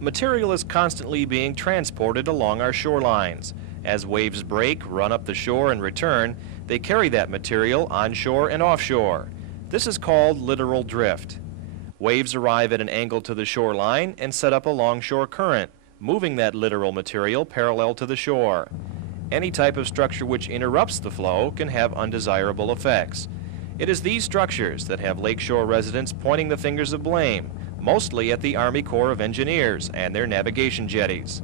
Material is constantly being transported along our shorelines. As waves break, run up the shore, and return, they carry that material onshore and offshore. This is called littoral drift. Waves arrive at an angle to the shoreline and set up a longshore current, moving that littoral material parallel to the shore. Any type of structure which interrupts the flow can have undesirable effects. It is these structures that have lakeshore residents pointing the fingers of blame, mostly at the Army Corps of Engineers and their navigation jetties.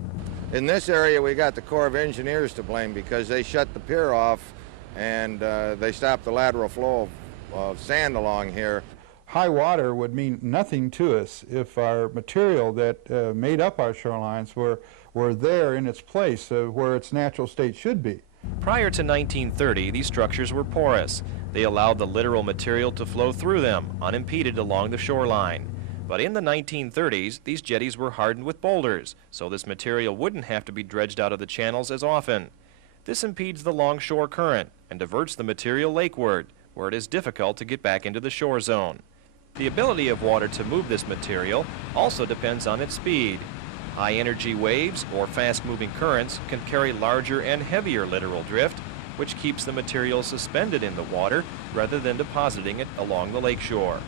In this area, we got the Corps of Engineers to blame because they shut the pier off and they stopped the lateral flow of sand along here. High water would mean nothing to us if our material that made up our shorelines were there in its place, where its natural state should be. Prior to 1930, these structures were porous. They allowed the littoral material to flow through them, unimpeded along the shoreline. But in the 1930s, these jetties were hardened with boulders, so this material wouldn't have to be dredged out of the channels as often. This impedes the longshore current and diverts the material lakeward, where it is difficult to get back into the shore zone. The ability of water to move this material also depends on its speed. High-energy waves or fast-moving currents can carry larger and heavier littoral drift, which keeps the material suspended in the water rather than depositing it along the lakeshore.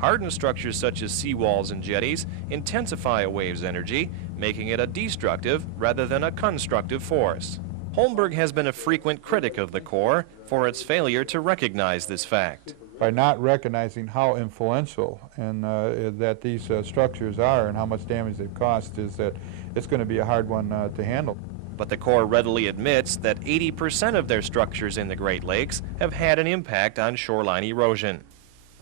Hardened structures such as seawalls and jetties intensify a wave's energy, making it a destructive rather than a constructive force. Holmberg has been a frequent critic of the Corps for its failure to recognize this fact. By not recognizing how influential and that these structures are and how much damage they've caused, is that it's going to be a hard one to handle. But the Corps readily admits that 80% of their structures in the Great Lakes have had an impact on shoreline erosion.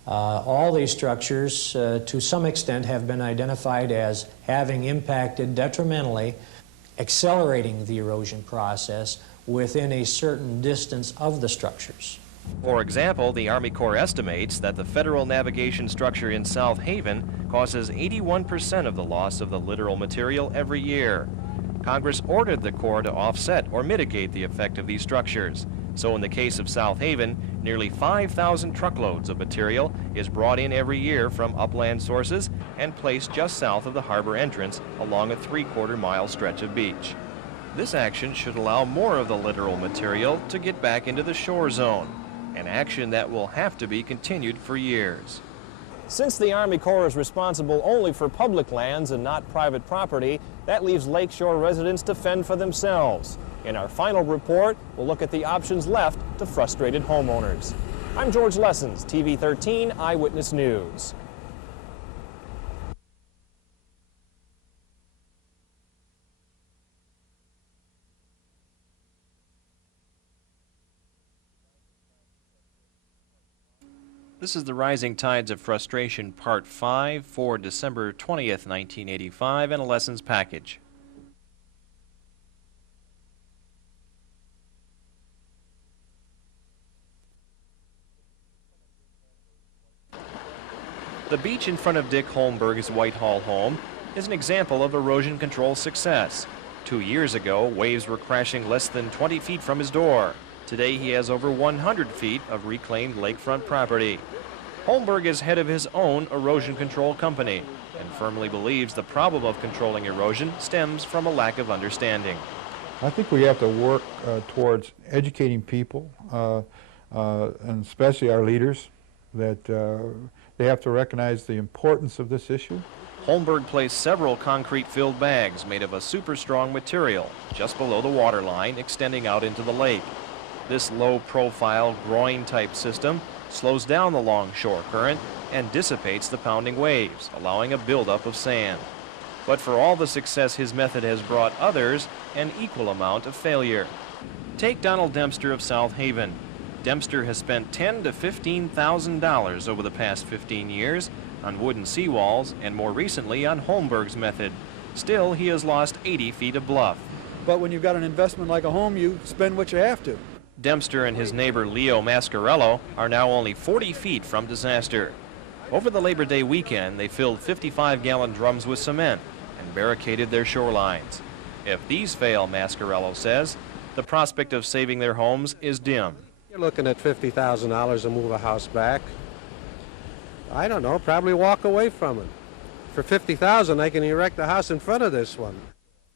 All these structures, to some extent, have been identified as having impacted detrimentally, accelerating the erosion process within a certain distance of the structures. For example, the Army Corps estimates that the federal navigation structure in South Haven causes 81% of the loss of the littoral material every year. Congress ordered the Corps to offset or mitigate the effect of these structures. So in the case of South Haven, nearly 5,000 truckloads of material is brought in every year from upland sources and placed just south of the harbor entrance along a 3/4-mile stretch of beach. This action should allow more of the littoral material to get back into the shore zone, an action that will have to be continued for years. Since the Army Corps is responsible only for public lands and not private property, that leaves lakeshore residents to fend for themselves. In our final report, we'll look at the options left to frustrated homeowners. I'm George Lessens, TV 13 Eyewitness News. This is the Rising Tides of Frustration, Part 5 for December 20th, 1985, and a Lessons package. The beach in front of Dick Holmberg's Whitehall home is an example of erosion control success. 2 years ago, waves were crashing less than 20 feet from his door. Today, he has over 100 feet of reclaimed lakefront property. Holmberg is head of his own erosion control company and firmly believes the problem of controlling erosion stems from a lack of understanding. I think we have to work towards educating people, and especially our leaders, that they have to recognize the importance of this issue. Holmberg placed several concrete-filled bags made of a super-strong material just below the water line extending out into the lake. This low-profile, groin-type system slows down the longshore current and dissipates the pounding waves, allowing a buildup of sand. But for all the success his method has brought others, an equal amount of failure. Take Donald Dempster of South Haven. Dempster has spent $10,000 to $15,000 over the past 15 years on wooden seawalls and more recently on Holmberg's method. Still, he has lost 80 feet of bluff. But when you've got an investment like a home, you spend what you have to. Dempster and his neighbor Leo Mascarello are now only 40 feet from disaster. Over the Labor Day weekend, they filled 55-gallon drums with cement and barricaded their shorelines. If these fail, Mascarello says, the prospect of saving their homes is dim. You're looking at $50,000 to move a house back. I don't know, probably walk away from it. For $50,000, I can erect a house in front of this one.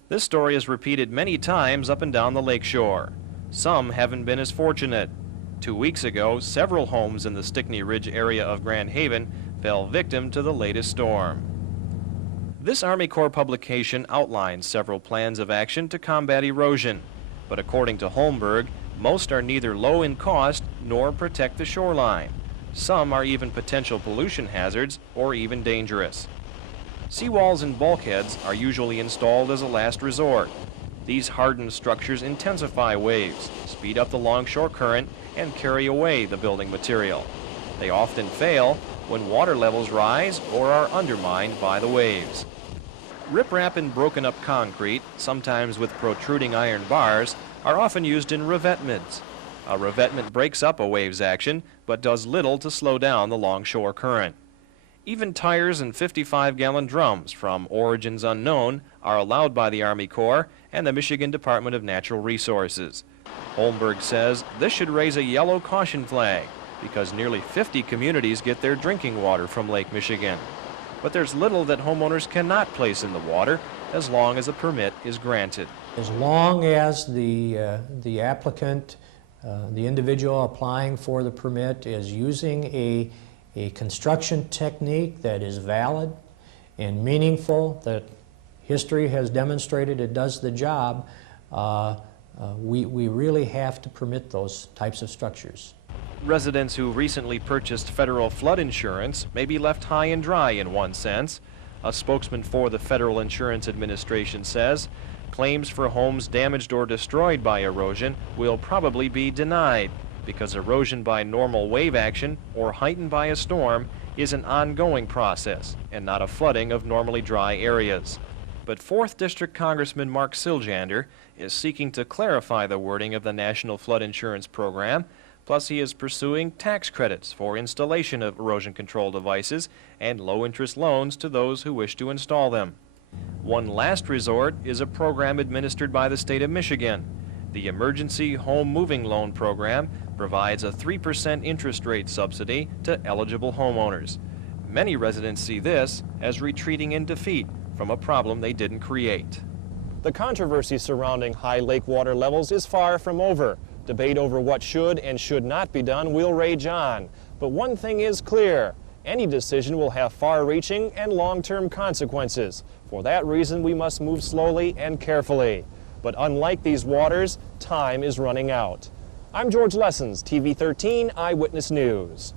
This story is repeated many times up and down the lakeshore. Some haven't been as fortunate. 2 weeks ago, several homes in the Stickney Ridge area of Grand Haven fell victim to the latest storm. This Army Corps publication outlines several plans of action to combat erosion, but according to Holmberg, most are neither low in cost nor protect the shoreline. Some are even potential pollution hazards or even dangerous. Seawalls and bulkheads are usually installed as a last resort. These hardened structures intensify waves, speed up the longshore current, and carry away the building material. They often fail when water levels rise or are undermined by the waves. Riprap and broken up concrete, sometimes with protruding iron bars, are often used in revetments. A revetment breaks up a wave's action, but does little to slow down the longshore current. Even tires and 55-gallon drums from origins unknown are allowed by the Army Corps and the Michigan Department of Natural Resources. Holmberg says this should raise a yellow caution flag because nearly 50 communities get their drinking water from Lake Michigan. But there's little that homeowners cannot place in the water as long as a permit is granted. As long as the applicant, the individual applying for the permit is using a construction technique that is valid and meaningful, that history has demonstrated it does the job, we really have to permit those types of structures. Residents who recently purchased federal flood insurance may be left high and dry in one sense. A spokesman for the Federal Insurance Administration says claims for homes damaged or destroyed by erosion will probably be denied because erosion by normal wave action or heightened by a storm is an ongoing process and not a flooding of normally dry areas. But 4th District Congressman Mark Siljander is seeking to clarify the wording of the National Flood Insurance Program. Plus, he is pursuing tax credits for installation of erosion control devices and low-interest loans to those who wish to install them. One last resort is a program administered by the state of Michigan. The Emergency Home Moving Loan Program provides a 3% interest rate subsidy to eligible homeowners. Many residents see this as retreating in defeat from a problem they didn't create. The controversy surrounding high lake water levels is far from over. Debate over what should and should not be done will rage on. But one thing is clear. Any decision will have far-reaching and long-term consequences. For that reason, we must move slowly and carefully. But unlike these waters, time is running out. I'm George Lessens, TV 13 Eyewitness News.